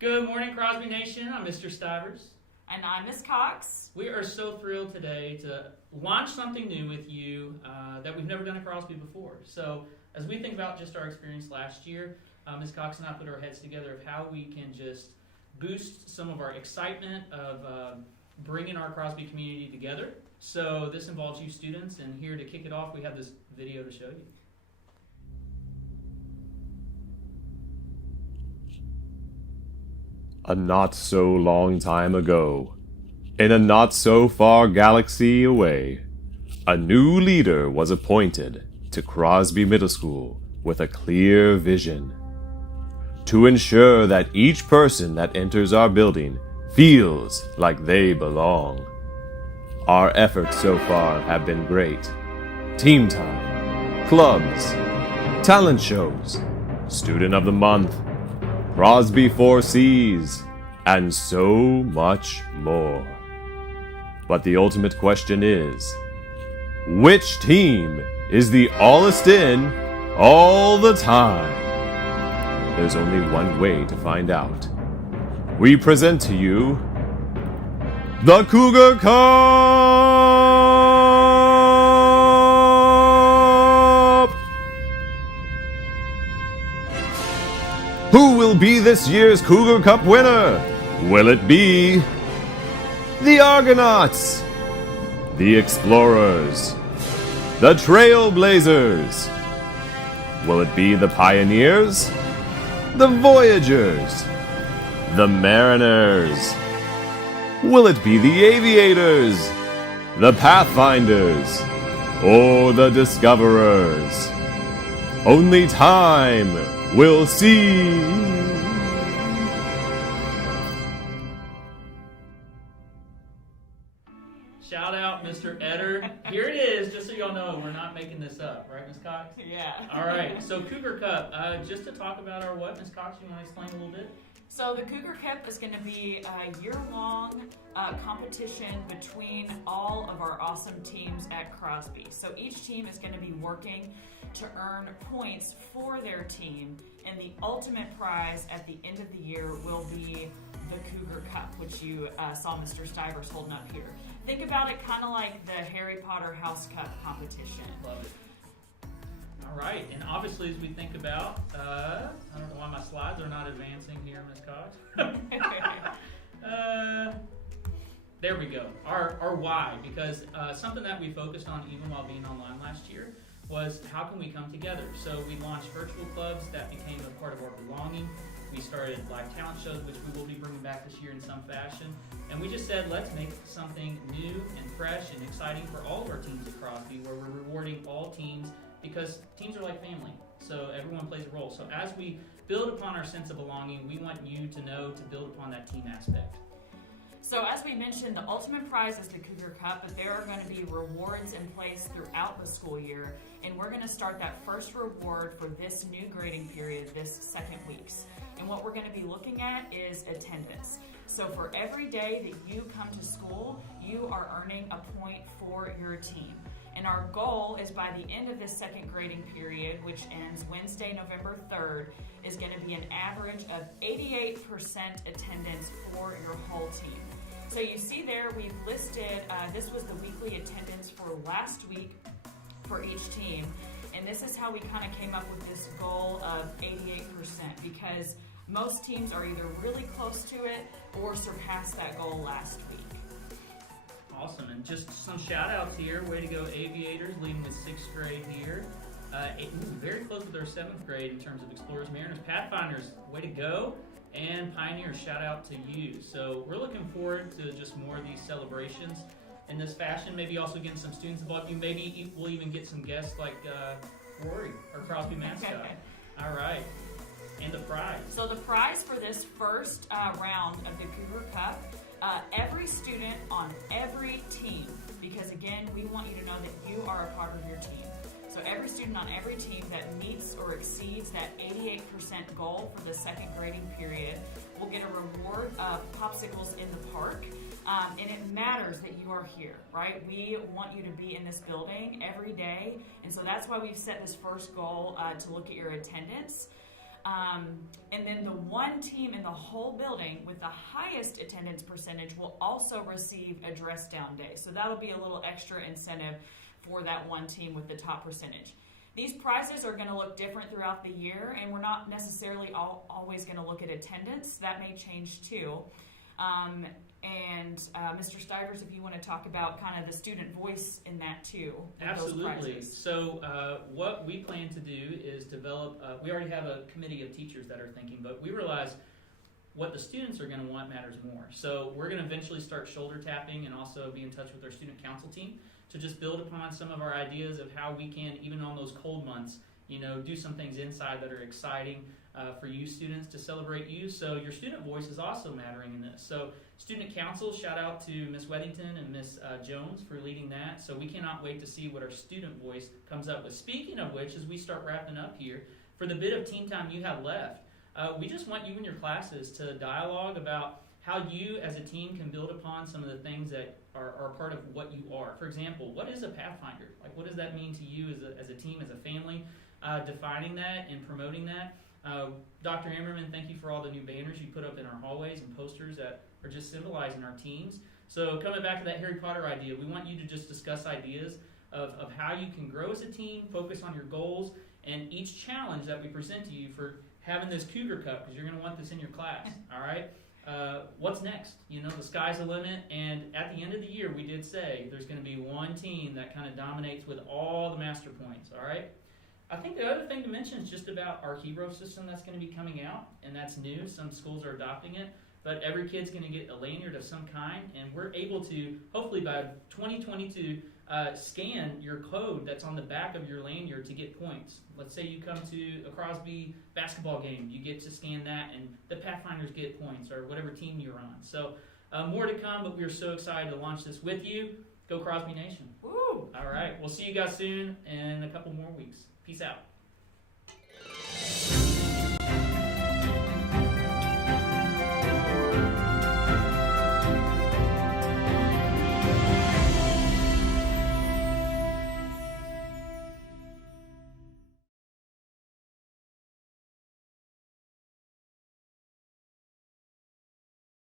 Good morning, Crosby Nation. I'm Mr. Stivers. And I'm Miss Cox. We are so thrilled today to launch something new with you that we've never done at Crosby before. So as we think about just our experience last year, Ms. Cox and I put our heads together of how we can just boost some of our excitement of bringing our Crosby community together. So this involves you students, and here to kick it off, we have this video to show you. A not so long time ago, in a not so far galaxy away, a new leader was appointed to Crosby Middle School with a clear vision. To ensure that each person that enters our building feels like they belong. Our efforts so far have been great. Team time, clubs, talent shows, Student of the Month, Crosby 4Cs, and so much more. But the ultimate question is, which team is the allest in all the time? There's only one way to find out. We present to you the Cougar Cup! Who will be this year's Cougar Cup winner? Will it be the Argonauts, the Explorers, the Trailblazers? Will it be the Pioneers, the Voyagers, the Mariners? Will it be the Aviators, the Pathfinders, or the Discoverers? Only time will see. Shout out, Mr. Eder. Here it is, just so y'all know, we're not making this up, right, Ms. Cox? Yeah. All right, so Cougar Cup, just to talk about our what, Ms. Cox, you want to explain a little bit? So the Cougar Cup is going to be a year-long competition between all of our awesome teams at Crosby. So each team is going to be working to earn points for their team, and the ultimate prize at the end of the year will be the Cougar Cup, which you saw Mr. Stivers holding up here. Think about it kind of like the Harry Potter House Cup competition. Love it. All right, and obviously as we think about, I don't know why my slides are not advancing here, Ms. Cox. There we go, our why, because something that we focused on even while being online last year was how can we come together? So we launched virtual clubs that became a part of our belonging. We started live talent shows, which we will be bringing back this year in some fashion. And we just said, let's make something new and fresh and exciting for all of our teams at Crosby, where we're rewarding all teams, because teams are like family, so everyone plays a role. So as we build upon our sense of belonging, we want you to know to build upon that team aspect. So as we mentioned, the ultimate prize is the Cougar Cup, but there are going to be rewards in place throughout the school year, and we're going to start that first reward for this new grading period this second weeks. And what we're going to be looking at is attendance. So for every day that you come to school, you are earning a point for your team. And our goal is by the end of this second grading period, which ends Wednesday, November 3rd, is going to be an average of 88% attendance for your whole team. So you see there, we've listed, this was the weekly attendance for last week for each team. And this is how we kind of came up with this goal of 88%, because most teams are either really close to it or surpassed that goal last week. Awesome, and just some shout outs here. Way to go, Aviators, leading with 6th grade here. Very close with our 7th grade in terms of Explorers, Mariners, Pathfinders, way to go. And Pioneers, shout out to you. So we're looking forward to just more of these celebrations in this fashion. Maybe also getting some students involved. Maybe we'll even get some guests like Rory, our Crosby mascot. All right, and the prize. So the prize for this first round of the Cougar Cup, every student on every team, because again, we want you to know that you are a part of your team. So every student on every team that meets or exceeds that 88% goal for the second grading period will get a reward of popsicles in the park. And it matters that you are here, right? We want you to be in this building every day. And so that's why we've set this first goal to look at your attendance. And then the one team in the whole building with the highest attendance percentage will also receive a dress down day. So that'll be a little extra incentive for that one team with the top percentage. These prizes are going to look different throughout the year, and we're not necessarily always going to look at attendance. That may change too. Mr. Stivers, if you want to talk about kind of the student voice in that too. Absolutely. So what we plan to do is develop, we already have a committee of teachers that are thinking, but we realize what the students are going to want matters more. So we're going to eventually start shoulder tapping and also be in touch with our student council team to just build upon some of our ideas of how we can, even on those cold months, do some things inside that are exciting for you students to celebrate you. So your student voice is also mattering in this. So student council, shout out to Ms. Weddington and Ms. Jones for leading that. So we cannot wait to see what our student voice comes up with. Speaking of which, as we start wrapping up here, for the bit of team time you have left, we just want you and your classes to dialogue about how you as a team can build upon some of the things that are part of what you are. For example, what is a Pathfinder? Like, what does that mean to you as a team, as a family? Defining that and promoting that. Dr. Ammerman, thank you for all the new banners you put up in our hallways and posters that are just symbolizing our teams. So coming back to that Harry Potter idea, we want you to just discuss ideas of how you can grow as a team, focus on your goals, and each challenge that we present to you for having this Cougar Cup, because you're going to want this in your class, all right? What's next? The sky's the limit, and at the end of the year, we did say there's going to be one team that kind of dominates with all the master points, all right? I think the other thing to mention is just about our hero system that's going to be coming out, and that's new. Some schools are adopting it, but every kid's going to get a lanyard of some kind, and we're able to, hopefully by 2022, scan your code that's on the back of your lanyard to get points. Let's say you come to a Crosby basketball game, you get to scan that, and the Pathfinders get points, or whatever team you're on. So more to come, but we're so excited to launch this with you. Go Crosby Nation. Woo! All right, we'll see you guys soon in a couple more weeks. Peace out.